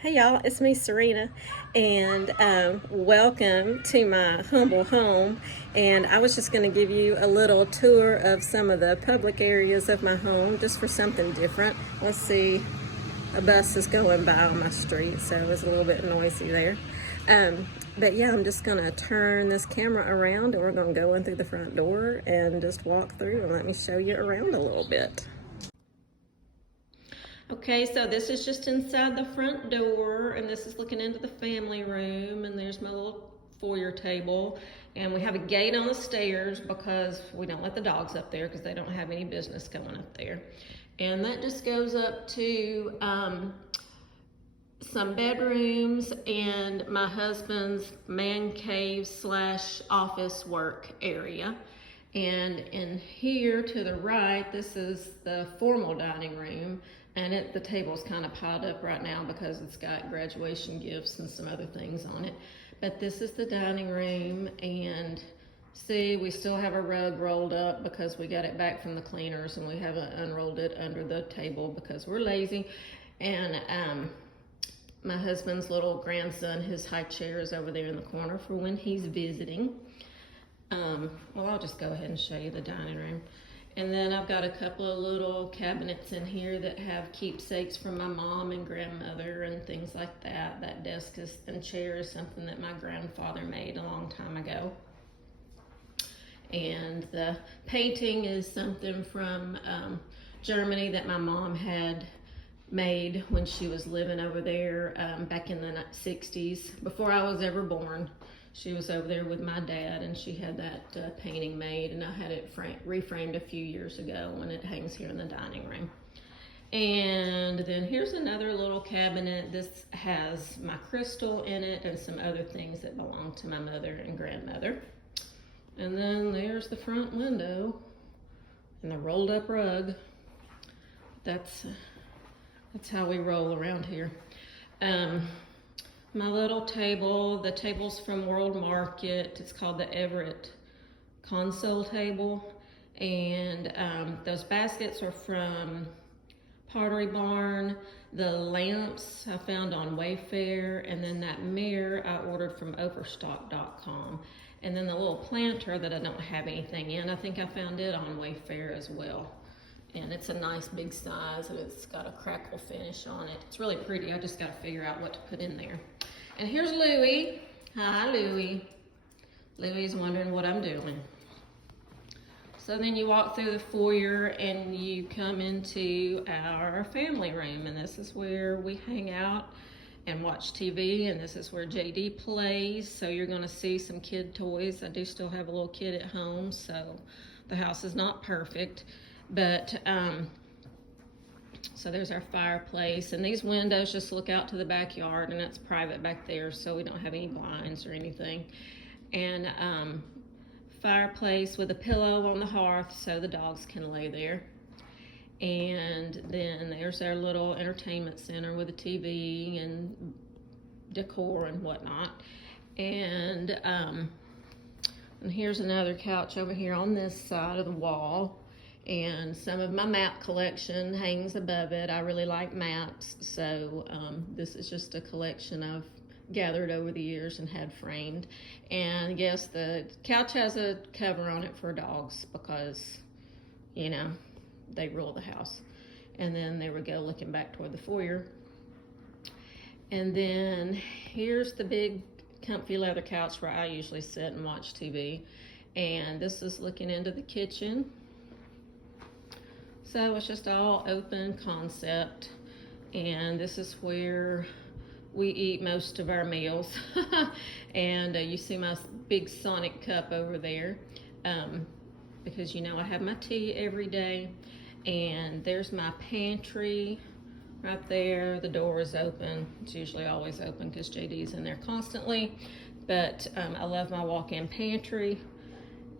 Hey y'all, it's me, Serena, and welcome to my humble home. And I was just going to give you a little tour of some of the public areas of my home just for something different. Let's see, a bus is going by on my street, so it's a little bit noisy there. But yeah, I'm just going to turn this camera around and we're going to go in through the front door and just walk through and let me show you around a little bit. Okay, so this is just inside the front door, and this is looking into the family room, and there's my little foyer table, and we have a gate on the stairs because we don't let the dogs up there because they don't have any business going up there. And that just goes up to some bedrooms and my husband's man cave slash office work area. And in here to the right, this is the formal dining room, and the table's kind of piled up right now because it's got graduation gifts and some other things on it. But this is the dining room, and see, we still have a rug rolled up because we got it back from the cleaners, and we haven't unrolled it under the table because we're lazy. And my husband's little grandson, his high chair is over there in the corner for when he's visiting. Well, I'll just go ahead and show you the dining room. And then I've got a couple of little cabinets in here that have keepsakes from my mom and grandmother and things like that. That desk and chair is something that my grandfather made a long time ago. And the painting is something from Germany that my mom had made when she was living over there back in the 60s, before I was ever born. She was over there with my dad, and she had that painting made, and I had it reframed a few years ago, and it hangs here in the dining room. And then here's another little cabinet. This has my crystal in it and some other things that belong to my mother and grandmother. And then there's the front window and the rolled up rug. That's how we roll around here. My little table, the table's from World Market. It's called the Everett console table. And those baskets are from Pottery Barn. The lamps I found on Wayfair. And then that mirror I ordered from overstock.com. And then the little planter that I don't have anything in, I think I found it on Wayfair as well. And it's a nice big size, and it's got a crackle finish on it. It's really pretty. I just got to figure out what to put in there. And here's Louie. Hi, Louie. Louie's wondering what I'm doing. So then you walk through the foyer and you come into our family room, and this is where we hang out and watch TV, and this is where JD plays. So you're going to see some kid toys. I do still have a little kid at home, so the house is not perfect. But so there's our fireplace, and these windows just look out to the backyard, and it's private back there, so we don't have any blinds or anything. And fireplace with a pillow on the hearth so the dogs can lay there. And then there's our little entertainment center with a TV and decor and whatnot. And here's another couch over here on this side of the wall. And some of my map collection hangs above it. I really like maps, so this is just a collection I've gathered over the years and had framed. And yes, the couch has a cover on it for dogs because, you know, they rule the house. And then there we go, looking back toward the foyer. And then here's the big comfy leather couch where I usually sit and watch TV. And this is looking into the kitchen. So it's just all open concept, and this is where we eat most of our meals. And you see my big Sonic cup over there, because you know I have my tea every day. And there's my pantry right there. The door is open. It's usually always open because JD's in there constantly, but I love my walk-in pantry.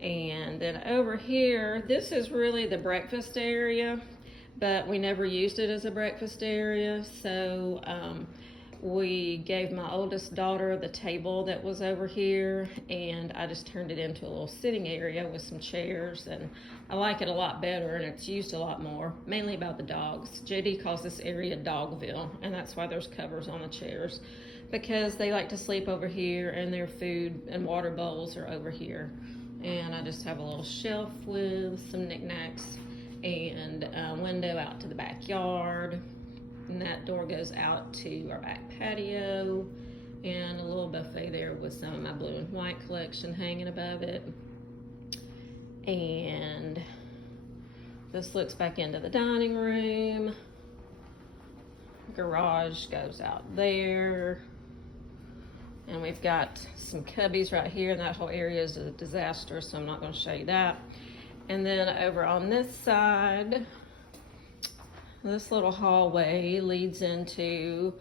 And then over here, this is really the breakfast area, but we never used it as a breakfast area. So we gave my oldest daughter the table that was over here, and I just turned it into a little sitting area with some chairs, and I like it a lot better, and it's used a lot more, mainly about the dogs. JD calls this area Dogville, and that's why there's covers on the chairs, because they like to sleep over here, and their food and water bowls are over here. And I just have a little shelf with some knickknacks and a window out to the backyard. And that door goes out to our back patio, and a little buffet there with some of my blue and white collection hanging above it. And this looks back into the dining room. Garage goes out there. And we've got some cubbies right here, and that whole area is a disaster, so I'm not going to show you that. And then over on this side, this little hallway leads into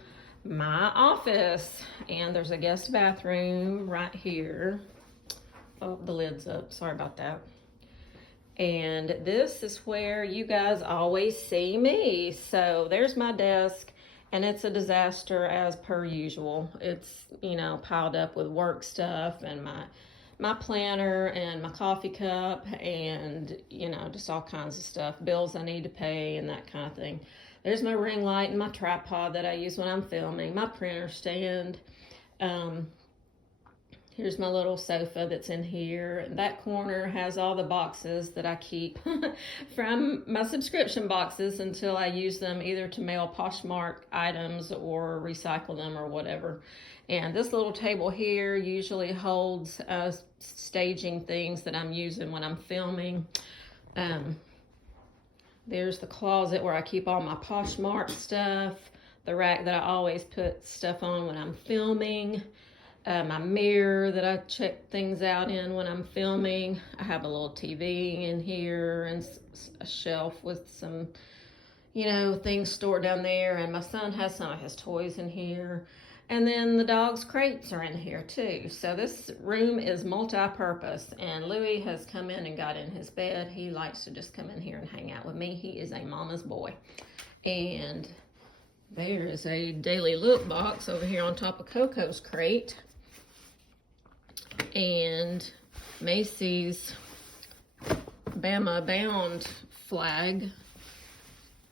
my office, and there's a guest bathroom right here. Oh, the lid's up, sorry about that. And this is where you guys always see me. So there's my desk, and it's a disaster as per usual. It's, you know, piled up with work stuff and my planner and my coffee cup and, you know, just all kinds of stuff, bills I need to pay and that kind of thing. There's my ring light and my tripod that I use when I'm filming, my printer stand. Here's my little sofa that's in here. That corner has all the boxes that I keep from my subscription boxes until I use them either to mail Poshmark items or recycle them or whatever. And this little table here usually holds staging things that I'm using when I'm filming. There's the closet where I keep all my Poshmark stuff, the rack that I always put stuff on when I'm filming, my mirror that I check things out in when I'm filming. I have a little TV in here and a shelf with some, you know, things stored down there, and my son has some of his toys in here. And then the dog's crates are in here too. So this room is multi-purpose, and Louis has come in and got in his bed. He likes to just come in here and hang out with me. He is a mama's boy. And there is a daily look box over here on top of Coco's crate. And Macy's Bama Bound flag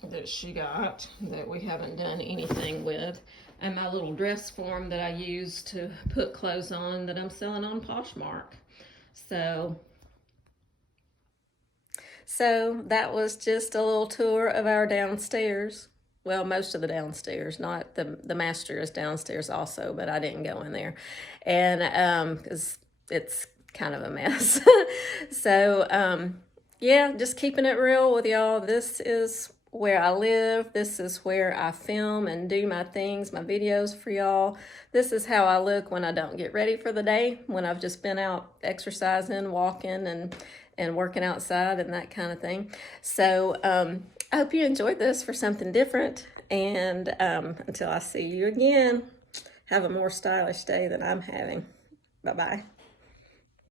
that she got that we haven't done anything with. And my little dress form that I use to put clothes on that I'm selling on Poshmark. So that was just a little tour of our downstairs. Well, most of the downstairs, not the master is downstairs also, but I didn't go in there. And because it's kind of a mess. So yeah, just keeping it real with y'all. This is where I live. This is where I film and do my things, my videos for y'all. This is how I look when I don't get ready for the day, when I've just been out exercising, walking, and working outside and that kind of thing. So I hope you enjoyed this for something different. And until I see you again, have a more stylish day than I'm having. Bye-bye.